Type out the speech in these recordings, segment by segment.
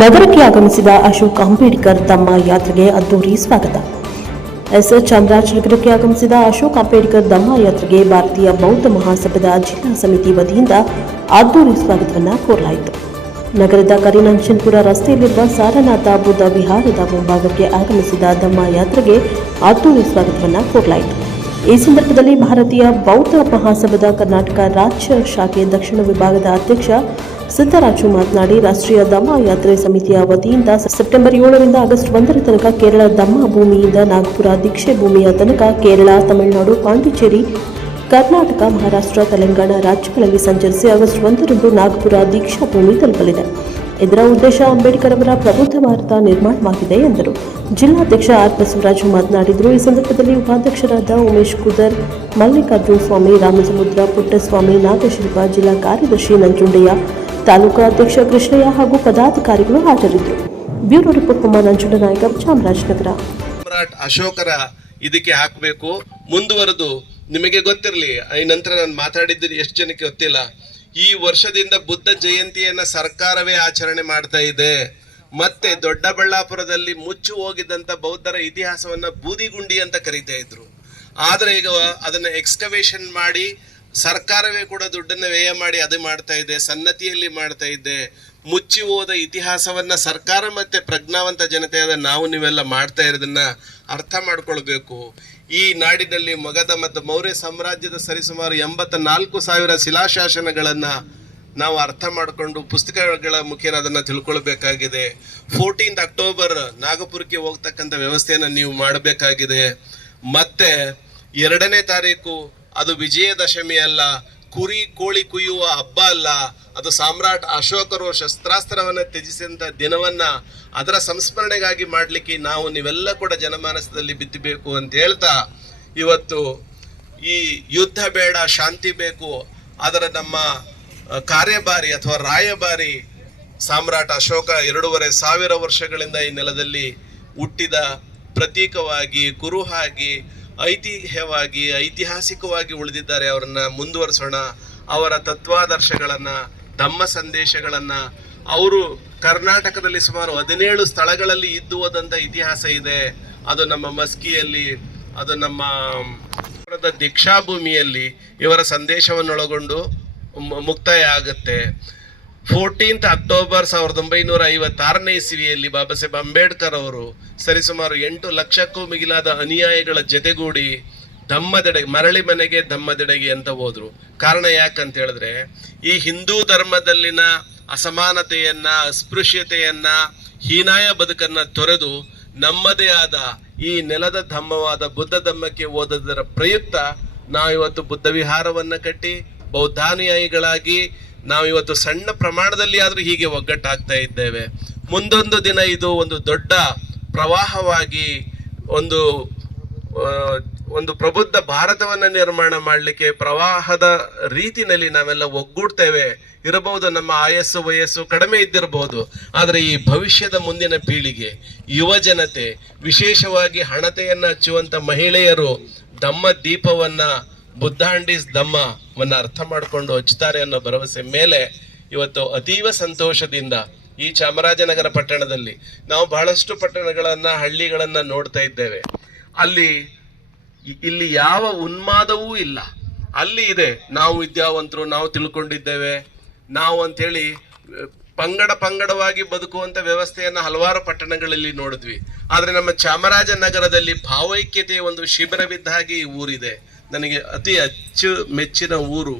ನಗರಕ್ಕೆ ಆಗಮಿಸಿದ ಅಶೋಕ್ ಅಂಬೇಡ್ಕರ್ ತಮ್ಮ ಯಾತ್ರೆಗೆ ಅದ್ದೂರಿ ಸ್ವಾಗತ. ಚಾಮರಾಜನಗರಕ್ಕೆ ಆಗಮಿಸಿದ ಅಶೋಕ್ ಅಂಬೇಡ್ಕರ್ ಧಮ್ಮ ಯಾತ್ರೆಗೆ ಭಾರತೀಯ ಬೌದ್ಧ ಮಹಾಸಭಾದ ಜಿಲ್ಲಾ ಸಮಿತಿ ವತಿಯಿಂದ ಅದ್ದೂರಿ ಸ್ವಾಗತವನ್ನು ಕೋರಲಾಯಿತು. ನಗರದ ಕರಿನಂಜನಪುರ ರಸ್ತೆಯಲ್ಲಿರುವ ಸಾರನಾಥ ಬುದ್ಧ ವಿಹಾರದ ಮುಂಭಾಗಕ್ಕೆ ಆಗಮಿಸಿದ ಧಮ್ಮ ಯಾತ್ರೆಗೆ ಅದ್ದೂರಿ ಸ್ವಾಗತವನ್ನು ಕೋರಲಾಯಿತು. ಈ ಸಂದರ್ಭದಲ್ಲಿ ಭಾರತೀಯ ಬೌದ್ಧ ಮಹಾಸಭಾದ ಕರ್ನಾಟಕ ರಾಜ್ಯ ಶಾಖೆ ದಕ್ಷಿಣ ವಿಭಾಗದ ಅಧ್ಯಕ್ಷ ಸಿದ್ದರಾಜು ಮಾತನಾಡಿ, ರಾಷ್ಟ್ರೀಯ ಧಮ್ಮ ಯಾತ್ರೆ ಸಮಿತಿಯ ವತಿಯಿಂದ ಸೆಪ್ಟೆಂಬರ್ 7ರಿಂದ ಆಗಸ್ಟ್ 1 ತನಕ ಕೇರಳ ಧಮ್ಮ ಭೂಮಿಯಿಂದ ನಾಗಪುರ ದೀಕ್ಷೆ ಭೂಮಿಯ ತನಕ ಕೇರಳ, ತಮಿಳುನಾಡು, ಪಾಂಡಿಚೇರಿ, ಕರ್ನಾಟಕ, ಮಹಾರಾಷ್ಟ್ರ, ತೆಲಂಗಾಣ ರಾಜ್ಯಗಳಲ್ಲಿ ಸಂಚರಿಸಿ ಆಗಸ್ಟ್ 1ರಂದು ನಾಗಪುರ ದೀಕ್ಷಾ ಭೂಮಿ ತಲುಪಲಿದೆ. ಇದರ ಉದ್ದೇಶ ಅಂಬೇಡ್ಕರ್ ಅವರ ಪ್ರಬುದ್ಧ ಭಾರತ ನಿರ್ಮಾಣವಾಗಿದೆ ಎಂದರು. ಜಿಲ್ಲಾಧ್ಯಕ್ಷ ಆರ್ ಬಸವರಾಜು ಮಾತನಾಡಿದರು. ಈ ಸಂದರ್ಭದಲ್ಲಿ ಉಪಾಧ್ಯಕ್ಷರಾದ ಉಮೇಶ್ ಕುದರ್, ಮಲ್ಲಿಕಾರ್ಜುನ ಸ್ವಾಮಿ, ರಾಮಸಮುದ್ರ ಪುಟ್ಟಸ್ವಾಮಿ, ನಾಗಶಿಲ್ಪ, ಜಿಲ್ಲಾ ಕಾರ್ಯದರ್ಶಿ ನಂಜುಂಡಯ್ಯ, ತಾಲೂಕು ಅಧ್ಯಕ್ಷ ಕೃಷ್ಣಯ್ಯ ಹಾಗೂ ಪದಾಧಿಕಾರಿಗಳು ಹಾಜರಿದ್ದರು. Bureau report Kumar Nanjundanayaka, Chamarajanagar. ಅಶೋಕರ ಇದಕ್ಕೆ ಹಾಕಬೇಕು, ಮುಂದುವರೆದು ನಿಮಗೆ ಗೊತ್ತಿರಲಿ. ಈ ನಂತರ ನಾನು ಮಾತಾಡಿದ್ದು ಎಷ್ಟು ಜನಕ್ಕೆ ಗೊತ್ತಿಲ್ಲ. ಈ ವರ್ಷದಿಂದ ಬುದ್ಧ ಜಯಂತಿಯನ್ನ ಸರ್ಕಾರವೇ ಆಚರಣೆ ಮಾಡ್ತಾ ಇದೆ. ಮತ್ತೆ ದೊಡ್ಡಬಳ್ಳಾಪುರದಲ್ಲಿ ಮುಚ್ಚಿ ಹೋಗಿದ್ದಂತ ಬೌದ್ಧರ ಇತಿಹಾಸವನ್ನ ಬೂದಿಗುಂಡಿ ಅಂತ ಕರೀತಾ ಇದ್ರು. ಆದ್ರೆ ಈಗ ಅದನ್ನ ಎಕ್ಸ್ಕವೇಷನ್ ಮಾಡಿ ಸರ್ಕಾರವೇ ಕೂಡ ದುಡ್ಡನ್ನು ವ್ಯಯ ಮಾಡಿ ಅದು ಮಾಡ್ತಾ ಇದೆ, ಸನ್ನತಿಯಲ್ಲಿ ಮಾಡ್ತಾ ಇದೆ. ಮುಚ್ಚಿ ಹೋದ ಇತಿಹಾಸವನ್ನ ಸರ್ಕಾರ ಮತ್ತೆ ಪ್ರಜ್ಞಾವಂತ ಜನತೆಯಾದ ನಾವು ನೀವೆಲ್ಲ ಮಾಡ್ತಾ ಇರೋದನ್ನ ಅರ್ಥ ಮಾಡ್ಕೊಳ್ಬೇಕು. ಈ ನಾಡಿನಲ್ಲಿ ಮಗಧ ಮತ್ತು ಮೌರ್ಯ ಸಾಮ್ರಾಜ್ಯದ ಸರಿಸುಮಾರು 84,000 ಶಿಲಾಶಾಸನಗಳನ್ನ ನಾವು ಅರ್ಥ ಮಾಡಿಕೊಂಡು ಪುಸ್ತಕಗಳ ಮುಖೇನ ಅದನ್ನ ತಿಳ್ಕೊಳ್ಬೇಕಾಗಿದೆ. 14 ಅಕ್ಟೋಬರ್ ನಾಗಪುರಕ್ಕೆ ಹೋಗ್ತಕ್ಕಂಥ ವ್ಯವಸ್ಥೆಯನ್ನ ನೀವು ಮಾಡಬೇಕಾಗಿದೆ. ಮತ್ತೆ 2ನೇ ತಾರೀಕು ಅದು ವಿಜಯದಶಮಿ ಅಲ್ಲ, ಕುರಿ ಕೋಳಿ ಕುಯ್ಯುವ ಹಬ್ಬ ಅಲ್ಲ, ಅದು ಸಾಮ್ರಾಟ್ ಅಶೋಕರು ಶಸ್ತ್ರಾಸ್ತ್ರವನ್ನ ತ್ಯಜಿಸಿದಂತ ದಿನವನ್ನ ಅದರ ಸಂಸ್ಮರಣೆಗಾಗಿ ಮಾಡ್ಲಿಕ್ಕೆ ನಾವು ನೀವೆಲ್ಲ ಕೂಡ ಜನಮಾನಸದಲ್ಲಿ ಬಿತ್ತಬೇಕು ಅಂತ ಹೇಳ್ತಾ, ಇವತ್ತು ಈ ಯುದ್ಧ ಬೇಡ ಶಾಂತಿ ಬೇಕು, ಅದರ ನಮ್ಮ ಕಾರ್ಯಭಾರಿ ಅಥವಾ ರಾಯಭಾರಿ ಸಾಮ್ರಾಟ್ ಅಶೋಕ 2,500 ವರ್ಷಗಳಿಂದ ಈ ನೆಲದಲ್ಲಿ ಹುಟ್ಟಿದ ಪ್ರತೀಕವಾಗಿ, ಕುರುಹಾಗಿ, ಐತಿಹಾಸಿಕವಾಗಿ ಉಳಿದಿದ್ದಾರೆ. ಅವರನ್ನ ಮುಂದುವರಿಸೋಣ. ಅವರ ತತ್ವಾದರ್ಶಗಳನ್ನ, ಧಮ್ಮ ಸಂದೇಶಗಳನ್ನ, ಅವರು ಕರ್ನಾಟಕದಲ್ಲಿ ಸುಮಾರು 17 ಸ್ಥಳಗಳಲ್ಲಿ ಇದ್ದು ಹೋದಂತ ಇತಿಹಾಸ ಇದೆ. ಅದು ನಮ್ಮ ಮಸ್ಕಿಯಲ್ಲಿ, ಅದು ನಮ್ಮ ದೀಕ್ಷಾಭೂಮಿಯಲ್ಲಿ ಇವರ ಸಂದೇಶವನ್ನೊಳಗೊಂಡು ಮುಕ್ತಾಯ ಆಗುತ್ತೆ. 14 ಅಕ್ಟೋಬರ್ 1956ನೇ ಇಸವಿಯಲ್ಲಿ ಬಾಬಾ ಸಾಹೇಬ್ ಅಂಬೇಡ್ಕರ್ ಅವರು ಸರಿಸುಮಾರು 8 ಲಕ್ಷಕ್ಕೂ ಮಿಗಿಲಾದ ಅನುಯಾಯಿಗಳ ಜೊತೆಗೂಡಿ ಧಮ್ಮದೆಡೆಗೆ ಮರಳಿ ಮನೆಗೆ ಧಮ್ಮದೆಡೆಗೆ ಅಂತ ಹೋದ್ರು. ಕಾರಣ ಯಾಕಂತ ಹೇಳಿದ್ರೆ, ಈ ಹಿಂದೂ ಧರ್ಮದಲ್ಲಿನ ಅಸಮಾನತೆಯನ್ನ, ಅಸ್ಪೃಶ್ಯತೆಯನ್ನ, ಹೀನಾಯ ಬದುಕನ್ನ ತೊರೆದು ನಮ್ಮದೇ ಆದ ಈ ನೆಲದ ಧಮ್ಮವಾದ ಬುದ್ಧ ಧಮ್ಮಕ್ಕೆ ಓದೋದರ ಪ್ರಯುಕ್ತ ನಾವಿವತ್ತು ಬುದ್ಧ ವಿಹಾರವನ್ನ ಕಟ್ಟಿ ಬೌದ್ಧಾನುಯಾಯಿಗಳಾಗಿ ನಾವಿವತ್ತು ಸಣ್ಣ ಪ್ರಮಾಣದಲ್ಲಿ ಆದ್ರೂ ಹೀಗೆ ಒಗ್ಗಟ್ಟಾಗ್ತಾ ಇದ್ದೇವೆ. ಮುಂದೊಂದು ದಿನ ಇದು ಒಂದು ದೊಡ್ಡ ಪ್ರವಾಹವಾಗಿ ಒಂದು ಪ್ರಬುದ್ಧ ಭಾರತವನ್ನ ನಿರ್ಮಾಣ ಮಾಡಲಿಕ್ಕೆ ಪ್ರವಾಹದ ರೀತಿನಲ್ಲಿ ನಾವೆಲ್ಲ ಒಗ್ಗೂಡ್ತೇವೆ. ಇರಬಹುದು, ನಮ್ಮ ಆಯಸ್ಸು ವಯಸ್ಸು ಕಡಿಮೆ ಇದ್ದಿರಬಹುದು, ಆದರೆ ಈ ಭವಿಷ್ಯದ ಮುಂದಿನ ಪೀಳಿಗೆ, ಯುವ ಜನತೆ, ವಿಶೇಷವಾಗಿ ಹಣತೆಯನ್ನ ಹಚ್ಚುವಂತ ಮಹಿಳೆಯರು ಧಮ್ಮ ದೀಪವನ್ನ, ಬುದ್ಧಾಂಡೀಸ್ ಧಮ್ಮವನ್ನ ಅರ್ಥ ಮಾಡಿಕೊಂಡು ಹಚ್ಚುತ್ತಾರೆ ಅನ್ನೋ ಭರವಸೆ ಮೇಲೆ ಇವತ್ತು ಅತೀವ ಸಂತೋಷದಿಂದ ಈ ಚಾಮರಾಜನಗರ ಪಟ್ಟಣದಲ್ಲಿ ನಾವು ಬಹಳಷ್ಟು ಪಟ್ಟಣಗಳನ್ನ, ಹಳ್ಳಿಗಳನ್ನ ನೋಡ್ತಾ ಇದ್ದೇವೆ. ಇಲ್ಲಿ ಯಾವ ಉನ್ಮಾದವೂ ಇಲ್ಲ. ಅಲ್ಲಿ ಇದೆ, ನಾವು ವಿದ್ಯಾವಂತರು, ನಾವು ತಿಳ್ಕೊಂಡಿದ್ದೇವೆ, ನಾವು ಅಂತೇಳಿ ಪಂಗಡವಾಗಿ ಬದುಕುವಂತ ವ್ಯವಸ್ಥೆಯನ್ನ ಹಲವಾರು ಪಟ್ಟಣಗಳಲ್ಲಿ ನೋಡಿದ್ವಿ. ಆದ್ರೆ ನಮ್ಮ ಚಾಮರಾಜನಗರದಲ್ಲಿ ಭಾವೈಕ್ಯತೆಯ ಒಂದು ಶಿಬಿರವಿದ್ದ ಹಾಗೆ ಈ ಊರಿದೆ. ನನಗೆ ಅತಿ ಮೆಚ್ಚಿನ ಊರು.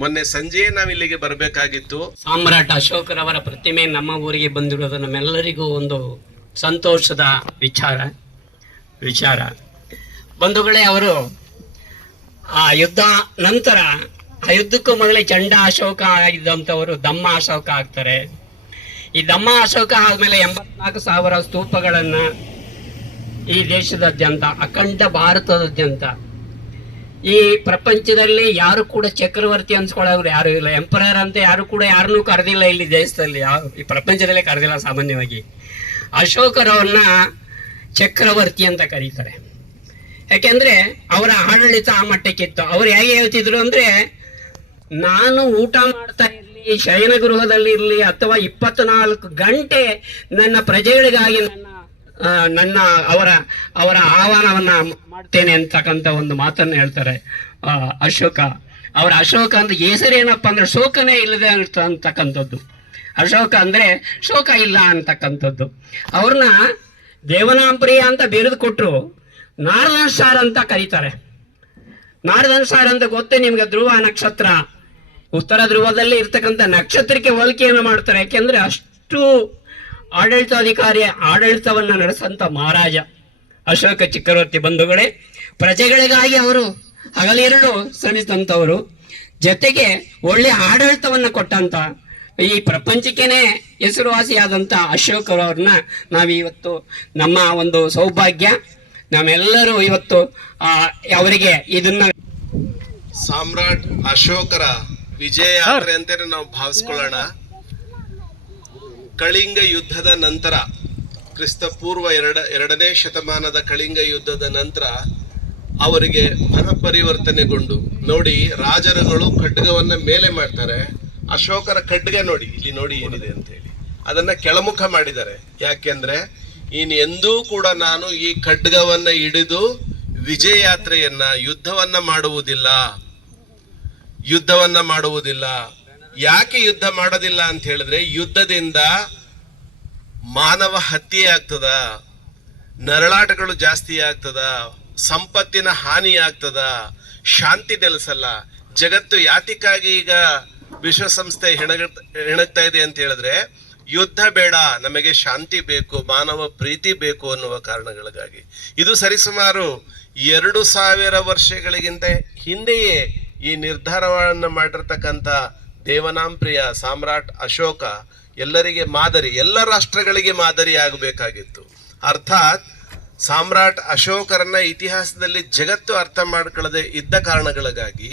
ಮೊನ್ನೆ ಸಂಜೆ ನಾವಿಲ್ಲಿಗೆ ಬರಬೇಕಾಗಿತ್ತು. ಸಾಮ್ರಾಟ್ ಅಶೋಕರವರ ಪ್ರತಿಮೆ ನಮ್ಮ ಊರಿಗೆ ಬಂದಿರೋದು ನಮ್ಮೆಲ್ಲರಿಗೂ ಒಂದು ಸಂತೋಷದ ವಿಚಾರ. ಬಂಧುಗಳೇ, ಅವರು ಆ ಯುದ್ಧ ನಂತರ, ಆ ಯುದ್ಧಕ್ಕೂ ಮೊದಲೇ ಚಂಡ ಅಶೋಕ ಆಗಿದ್ದಂಥವರು ಧಮ್ಮ ಅಶೋಕ ಆಗ್ತಾರೆ. ಈ ಧಮ್ಮ ಅಶೋಕ ಆದ್ಮೇಲೆ 84,000 ಸ್ತೂಪಗಳನ್ನ ಈ ದೇಶದಾದ್ಯಂತ, ಅಖಂಡ ಭಾರತದಾದ್ಯಂತ, ಈ ಪ್ರಪಂಚದಲ್ಲಿ ಯಾರು ಕೂಡ ಚಕ್ರವರ್ತಿ ಅನ್ಸ್ಕೊಳ್ಳೋರು ಯಾರು ಇಲ್ಲ. ಎಂಪರರ್ ಅಂತ ಯಾರು ಕೂಡ ಯಾರನ್ನೂ ಕರೆದಿಲ್ಲ ಇಲ್ಲಿ ದೇಶದಲ್ಲಿ, ಈ ಪ್ರಪಂಚದಲ್ಲೇ ಕರೆದಿಲ್ಲ. ಸಾಮಾನ್ಯವಾಗಿ ಅಶೋಕರವ್ರನ್ನ ಚಕ್ರವರ್ತಿ ಅಂತ ಕರೀತಾರೆ. ಯಾಕೆಂದ್ರೆ ಅವರ ಆಡಳಿತ ಆ ಮಟ್ಟಕ್ಕಿತ್ತು. ಅವ್ರು ಹೇಗೆ ಹೇಳ್ತಿದ್ರು ಅಂದ್ರೆ, ನಾನು ಊಟ ಮಾಡ್ತಾ ಇರ್ಲಿ, ಈ ಶಯನ ಗೃಹದಲ್ಲಿ ಇರಲಿ ಅಥವಾ 24 ಗಂಟೆ ನನ್ನ ಪ್ರಜೆಗಳಿಗಾಗಿ ನನ್ನ ಅವರ ಆಹ್ವಾನವನ್ನ ಮಾಡ್ತೇನೆ ಅಂತಕ್ಕಂಥ ಒಂದು ಮಾತನ್ನು ಹೇಳ್ತಾರೆ ಅಶೋಕ. ಅವರ ಅಶೋಕ ಅಂದ್ರೆ ಹೆಸರೇನಪ್ಪ ಅಂದ್ರೆ ಶೋಕನೇ ಇಲ್ಲದೆ ಅಂತಕ್ಕಂಥದ್ದು. ಅಶೋಕ ಅಂದ್ರೆ ಶೋಕ ಇಲ್ಲ ಅಂತಕ್ಕಂಥದ್ದು. ಅವ್ರನ್ನ ದೇವನಾಂಪ್ರಿಯ ಅಂತ ಬಿರುದು ಕೊಟ್ಟರು, ನಾರ್ದನ್ ಸ್ಟಾರ್ ಅಂತ ಕರೀತಾರೆ. ನಾರ್ದನ್ ಸ್ಟಾರ್ ಅಂತ ಗೊತ್ತೇ ನಿಮ್ಗೆ, ಧ್ರುವ ನಕ್ಷತ್ರ, ಉತ್ತರ ಧ್ರುವದಲ್ಲಿ ಇರ್ತಕ್ಕಂಥ ನಕ್ಷತ್ರಕ್ಕೆ ಹೋಲಿಕೆಯನ್ನು ಮಾಡ್ತಾರೆ. ಯಾಕೆಂದ್ರೆ ಅಷ್ಟು ಆಡಳಿತವನ್ನ ನಡೆಸಂತ ಮಹಾರಾಜ ಅಶೋಕ ಚಕ್ರವರ್ತಿ. ಬಂಧುಗಳೇ, ಪ್ರಜೆಗಳಿಗಾಗಿ ಅವರು ಹಗಲಿರುಳು ಶ್ರಮಿಸಿದಂಥವರು, ಜೊತೆಗೆ ಒಳ್ಳೆ ಆಡಳಿತವನ್ನ ಕೊಟ್ಟಂತ, ಈ ಪ್ರಪಂಚಕ್ಕೇನೆ ಹೆಸರುವಾಸಿಯಾದಂಥ ಅಶೋಕರವ್ರನ್ನ ನಾವಿವತ್ತು ನಮ್ಮ ಒಂದು ಸೌಭಾಗ್ಯ, ನಾವೆಲ್ಲರೂ ಇವತ್ತು ಅವರಿಗೆ ಇದನ್ನ ಸಾಮ್ರಾಟ್ ಅಶೋಕರ ವಿಜಯ ಯಾತ್ರೆ ಅಂತಾನೆ ನಾವು ಭಾವಿಸ್ಕೊಳ್ಳೋಣ. ಕಳಿಂಗ ಯುದ್ಧದ ನಂತರ, ಕ್ರಿಸ್ತ ಪೂರ್ವ ಎರಡನೇ ಶತಮಾನದ ಕಳಿಂಗ ಯುದ್ಧದ ನಂತರ ಅವರಿಗೆ ಮನಪರಿವರ್ತನೆಗೊಂಡು, ನೋಡಿ ರಾಜರುಗಳು ಖಡ್ಗವನ್ನ ಮೇಲೆ ಮಾಡ್ತಾರೆ, ಅಶೋಕರ ಖಡ್ಗ ನೋಡಿ ಇಲ್ಲಿ ನೋಡಿ ಏನಿದೆ ಅಂತ ಹೇಳಿ ಅದನ್ನ ಕೆಳಮುಖ ಮಾಡಿದ್ದಾರೆ. ಯಾಕೆಂದ್ರೆ ಎಂದೂ ಕೂಡ ನಾನು ಈ ಖಡ್ಗವನ್ನ ಹಿಡಿದು ವಿಜಯ ಯಾತ್ರೆಯನ್ನ ಯುದ್ಧವನ್ನ ಮಾಡುವುದಿಲ್ಲ. ಯಾಕೆ ಯುದ್ಧ ಮಾಡೋದಿಲ್ಲ ಅಂತ ಹೇಳಿದ್ರೆ, ಯುದ್ಧದಿಂದ ಮಾನವ ಹತ್ಯೆ ಆಗ್ತದ, ನರಳಾಟಗಳು ಜಾಸ್ತಿ ಆಗ್ತದ, ಸಂಪತ್ತಿನ ಹಾನಿ ಆಗ್ತದ, ಶಾಂತಿ ನೆಲೆಸಲ್ಲ. ಜಗತ್ತು ಯಾತಿಕ್ಕಾಗಿ ಈಗ ವಿಶ್ವಸಂಸ್ಥೆ ಹೆಣಗ್ತಾ ಇದೆ ಅಂತ ಹೇಳಿದ್ರೆ, ಯುದ್ಧ ಬೇಡ, ನಮಗೆ ಶಾಂತಿ ಬೇಕು, ಮಾನವ ಪ್ರೀತಿ ಬೇಕು ಅನ್ನುವ ಕಾರಣಗಳಿಗಾಗಿ. ಇದು ಸರಿಸುಮಾರು 2000 ವರ್ಷಗಳಿಗಿಂತ ಹಿಂದೆಯೇ ಈ ನಿರ್ಧಾರವನ್ನು ಮಾಡಿರ್ತಕ್ಕಂಥ ದೇವನಾಂಪ್ರಿಯ ಸಾಮ್ರಾಟ್ ಅಶೋಕ ಎಲ್ಲರಿಗೆ ಮಾದರಿ, ಎಲ್ಲ ರಾಷ್ಟ್ರಗಳಿಗೆ ಮಾದರಿ ಆಗಬೇಕಾಗಿತ್ತು. ಅರ್ಥಾತ್ ಸಾಮ್ರಾಟ್ ಅಶೋಕರನ್ನ ಇತಿಹಾಸದಲ್ಲಿ ಜಗತ್ತು ಅರ್ಥ ಮಾಡ್ಕೊಳ್ಳದೆ ಇದ್ದ ಕಾರಣಗಳಿಗಾಗಿ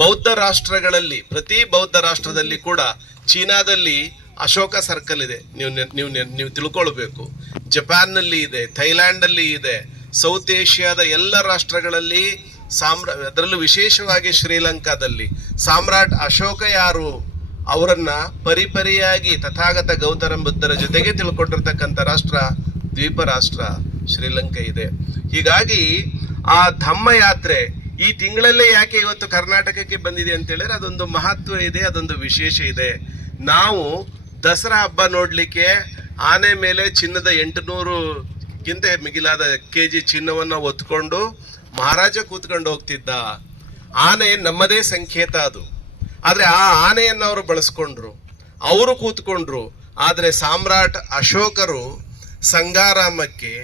ಬೌದ್ಧ ರಾಷ್ಟ್ರಗಳಲ್ಲಿ, ಪ್ರತಿ ಬೌದ್ಧ ರಾಷ್ಟ್ರದಲ್ಲಿ ಕೂಡ, ಚೀನಾದಲ್ಲಿ ಅಶೋಕ ಸರ್ಕಲ್ ಇದೆ, ನೀವು ತಿಳ್ಕೊಳ್ಬೇಕು. ಜಪಾನ್ನಲ್ಲಿ ಇದೆ, ಥೈಲ್ಯಾಂಡ್ ಅಲ್ಲಿ ಇದೆ, ಸೌತ್ ಏಷ್ಯಾದ ಎಲ್ಲ ರಾಷ್ಟ್ರಗಳಲ್ಲಿ ಅದರಲ್ಲೂ ವಿಶೇಷವಾಗಿ ಶ್ರೀಲಂಕಾದಲ್ಲಿ ಸಾಮ್ರಾಟ್ ಅಶೋಕ ಯಾರು ಅವರನ್ನ ಪರಿಪರಿಯಾಗಿ ತಥಾಗತ ಗೌತಮ ಬುದ್ಧರ ಜೊತೆಗೆ ತಿಳ್ಕೊಂಡಿರ್ತಕ್ಕಂಥ ರಾಷ್ಟ್ರ, ದ್ವೀಪ ರಾಷ್ಟ್ರ ಶ್ರೀಲಂಕಾ ಇದೆ. ಹೀಗಾಗಿ ಆ ಧಮ್ಮ ಯಾತ್ರೆ ಈ ತಿಂಗಳಲ್ಲೇ ಯಾಕೆ ಇವತ್ತು ಕರ್ನಾಟಕಕ್ಕೆ ಬಂದಿದೆ ಅಂತ ಹೇಳಿದ್ರೆ ಅದೊಂದು ಮಹತ್ವ ಇದೆ, ಅದೊಂದು ವಿಶೇಷ ಇದೆ. ನಾವು ದಸರಾ ಹಬ್ಬ ನೋಡ್ಲಿಕ್ಕೆ ಆನೆ ಮೇಲೆ ಚಿನ್ನದ 800ಗಿಂತ ಮಿಗಿಲಾದ ಕೆಜಿ ಚಿನ್ನವನ್ನ ಹೊತ್ಕೊಂಡು ಮಹಾರಾಜ ಕೂತ್ಕೊಂಡು ಹೋಗ್ತಿದ್ದ. ಆನೆ ನಮ್ಮದೇ ಸಂಕೇತ ಅದು. ಆದ್ರೆ ಆ ಆನೆಯನ್ನು ಅವರು ಬಳಸ್ಕೊಂಡ್ರು, ಅವರು ಕೂತ್ಕೊಂಡ್ರು. ಆದ್ರೆ ಸಾಮ್ರಾಟ್ ಅಶೋಕರು ಸಂಗಾರಾಮಕ್ಕೆ,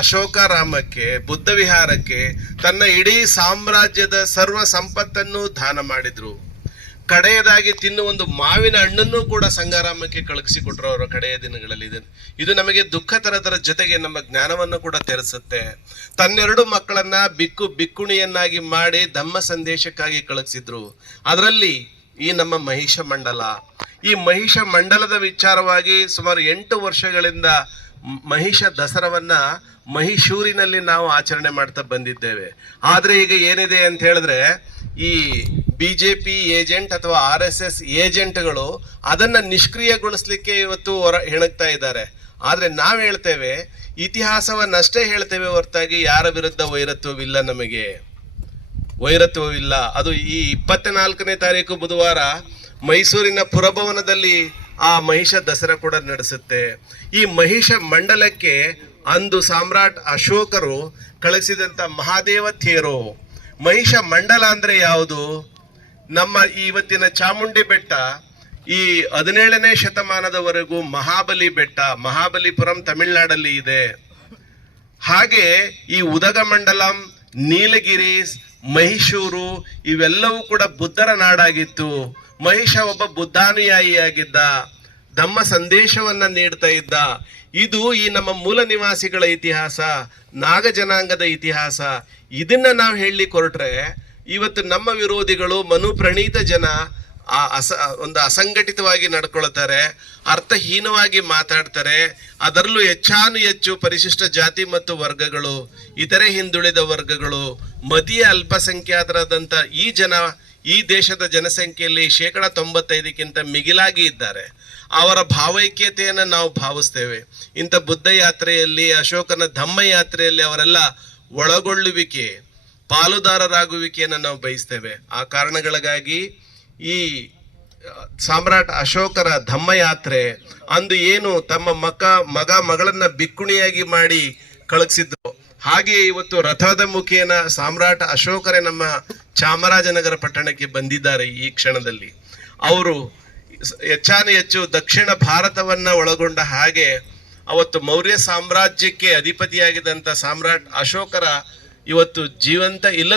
ಅಶೋಕಾರಾಮಕ್ಕೆ, ಬುದ್ಧ ವಿಹಾರಕ್ಕೆ ತನ್ನ ಇಡೀ ಸಾಮ್ರಾಜ್ಯದ ಸರ್ವ ಸಂಪತ್ತನ್ನು ದಾನ ಮಾಡಿದ್ರು. ಕಡೆಯದಾಗಿ ತಿನ್ನುವ ಒಂದು ಮಾವಿನ ಹಣ್ಣನ್ನು ಕೂಡ ಸಂಗಾರಾಮಕ್ಕೆ ಕಳುಹಿಸಿಕೊಟ್ರು ಅವರ ಕಡೆಯ ದಿನಗಳಲ್ಲಿ. ಇದು ನಮಗೆ ದುಃಖ ತರದರ ಜೊತೆಗೆ ನಮ್ಮ ಜ್ಞಾನವನ್ನು ಕೂಡ ತೆರೆಸುತ್ತೆ. ತನ್ನೆರಡು ಮಕ್ಕಳನ್ನ ಬಿಕ್ಕುಣಿಯನ್ನಾಗಿ ಮಾಡಿ ಧಮ್ಮ ಸಂದೇಶಕ್ಕಾಗಿ ಕಳುಹಿಸಿದ್ರು. ಅದರಲ್ಲಿ ಈ ನಮ್ಮ ಮಹಿಷ ಮಂಡಲ, ಈ ಮಹಿಷ ಮಂಡಲದ ವಿಚಾರವಾಗಿ ಸುಮಾರು 8 ವರ್ಷಗಳಿಂದ ಮಹಿಷ ದಸರವನ್ನ ಮಹಿಷೂರಿನಲ್ಲಿ ನಾವು ಆಚರಣೆ ಮಾಡ್ತಾ ಬಂದಿದ್ದೇವೆ. ಆದ್ರೆ ಈಗ ಏನಿದೆ ಅಂತ ಹೇಳಿದ್ರೆ, ಈ ಬಿಜೆಪಿ ಏಜೆಂಟ್ ಅಥವಾ RSS ಏಜೆಂಟ್ಗಳು ಅದನ್ನ ನಿಷ್ಕ್ರಿಯಗೊಳಿಸ್ಲಿಕ್ಕೆ ಇವತ್ತು ಹೆಣಗ್ತಾ ಇದ್ದಾರೆ. ಆದ್ರೆ ನಾವ್ ಹೇಳ್ತೇವೆ, ಇತಿಹಾಸವನ್ನಷ್ಟೇ ಹೇಳ್ತೇವೆ ಹೊರತಾಗಿ ಯಾರ ವಿರುದ್ಧ ವೈರತ್ವವಿಲ್ಲ, ನಮಗೆ ವೈರತ್ವವಿಲ್ಲ. ಅದು ಈ 24ನೇ ತಾರೀಕು ಬುಧವಾರ ಮೈಸೂರಿನ ಪುರಭವನದಲ್ಲಿ ಆ ಮಹಿಷ ದಸರಾ ಕೂಡ ನಡೆಸುತ್ತೆ. ಈ ಮಹಿಷ ಮಂಡಲಕ್ಕೆ ಅಂದು ಸಾಮ್ರಾಟ್ ಅಶೋಕರು ಕಳಿಸಿದಂತ ಮಹಾದೇವ ತೇರು. ಮಹಿಷ ಮಂಡಲ ಅಂದ್ರೆ ಯಾವುದು? ನಮ್ಮ ಇವತ್ತಿನ ಚಾಮುಂಡಿ ಬೆಟ್ಟ ಈ 17ನೇ ಶತಮಾನದವರೆಗೂ ಮಹಾಬಲಿ ಬೆಟ್ಟ, ಮಹಾಬಲಿಪುರಂ ತಮಿಳುನಾಡಲ್ಲಿ ಇದೆ. ಹಾಗೆ ಈ ಉದಗಮಂಡಲಂ, ನೀಲಗಿರಿ, ಮಹಿಷೂರು ಇವೆಲ್ಲವೂ ಕೂಡ ಬುದ್ಧರ ನಾಡಾಗಿತ್ತು. ಮಹಿಷ ಒಬ್ಬ ಬುದ್ಧಾನುಯಾಯಿಯಾಗಿದ್ದ, ಧಮ್ಮ ಸಂದೇಶವನ್ನ ನೀಡ್ತಾ ಇದ್ದ. ಇದು ಈ ನಮ್ಮ ಮೂಲ ನಿವಾಸಿಗಳ ಇತಿಹಾಸ, ನಾಗ ಜನಾಂಗದ ಇತಿಹಾಸ. ಇದನ್ನ ನಾವು ಹೇಳಲಿಕ್ಕೆ ಹೊರಟ್ರೆ ಇವತ್ತು ನಮ್ಮ ವಿರೋಧಿಗಳು, ಮನು ಪ್ರಣೀತ ಜನ ಒಂದು ಅಸಂಘಟಿತವಾಗಿ ನಡ್ಕೊಳ್ತಾರೆ, ಅರ್ಥಹೀನವಾಗಿ ಮಾತಾಡ್ತಾರೆ. ಅದರಲ್ಲೂ ಹೆಚ್ಚು ಪರಿಶಿಷ್ಟ ಜಾತಿ ಮತ್ತು ವರ್ಗಗಳು, ಇತರೆ ಹಿಂದುಳಿದ ವರ್ಗಗಳು, ಮತೀಯ ಅಲ್ಪಸಂಖ್ಯಾತರಾದಂಥ ಈ ಜನ ಈ ದೇಶದ ಜನಸಂಖ್ಯೆಯಲ್ಲಿ 95%ಕ್ಕಿಂತ ಮಿಗಿಲಾಗಿ ಇದ್ದಾರೆ. ಅವರ ಭಾವೈಕ್ಯತೆಯನ್ನು ನಾವು ಭಾವಿಸ್ತೇವೆ. ಇಂಥ ಬುದ್ಧ ಯಾತ್ರೆಯಲ್ಲಿ, ಅಶೋಕನ ಧಮ್ಮ ಯಾತ್ರೆಯಲ್ಲಿ ಅವರೆಲ್ಲ ಒಳಗೊಳ್ಳುವಿಕೆ, ಪಾಲುದಾರರಾಗುವಿಕೆಯನ್ನು ನಾವು ಬಯಸ್ತೇವೆ. ಆ ಕಾರಣಗಳಿಗಾಗಿ ಈ ಸಾಮ್ರಾಟ್ ಅಶೋಕರ ಧಮ್ಮಯಾತ್ರೆ ಅಂದು ಏನು ತಮ್ಮ ಮಗಳನ್ನ ಬಿಕ್ಕುಣಿಯಾಗಿ ಮಾಡಿ ಕಳಗಿಸಿದ್ರು, ಹಾಗೆ ಇವತ್ತು ರಥದ ಮುಖೇನ ಸಾಮ್ರಾಟ್ ಅಶೋಕರೇ ನಮ್ಮ ಚಾಮರಾಜನಗರ ಪಟ್ಟಣಕ್ಕೆ ಬಂದಿದ್ದಾರೆ. ಈ ಕ್ಷಣದಲ್ಲಿ ಅವರು ಹೆಚ್ಚು ದಕ್ಷಿಣ ಭಾರತವನ್ನ ಒಳಗೊಂಡ ಹಾಗೆ ಅವತ್ತು ಮೌರ್ಯ ಸಾಮ್ರಾಜ್ಯಕ್ಕೆ ಅಧಿಪತಿಯಾಗಿದ್ದಂಥ ಸಾಮ್ರಾಟ್ ಅಶೋಕರ ಇವತ್ತು ಜೀವಂತ ಇಲ್ಲ